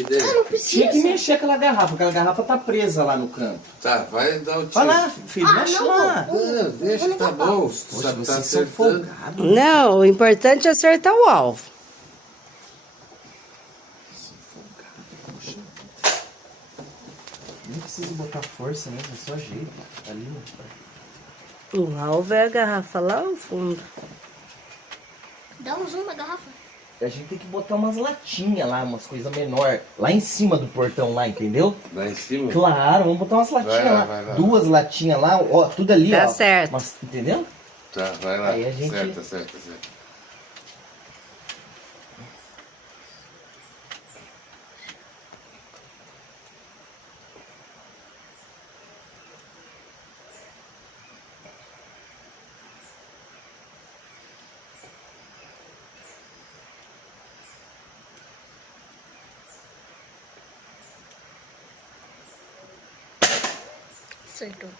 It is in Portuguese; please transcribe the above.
ideia. Não Tinha que precisa. mexer aquela garrafa tá presa lá no canto. Tá, vai dar o tiro. Vai lá, filho, mexe não lá. Não, deixa, tá bom. Poxa, Tá vocês são acertando. folgados. Não, o importante é acertar o alvo. Nem precisa botar força mesmo, é só jeito. Ali, O alvo é a garrafa lá ao fundo. Dá um zoom na garrafa. a gente tem que botar umas latinhas lá, umas coisas menor, lá em cima do portão lá, entendeu? Lá em cima? Claro, vamos botar umas latinhas Vai lá, lá. vai lá. Duas latinhas lá, ó, tudo ali, Tá ó. certo. Entendeu? Tá, vai lá. Aí a gente- Certo. Acertou.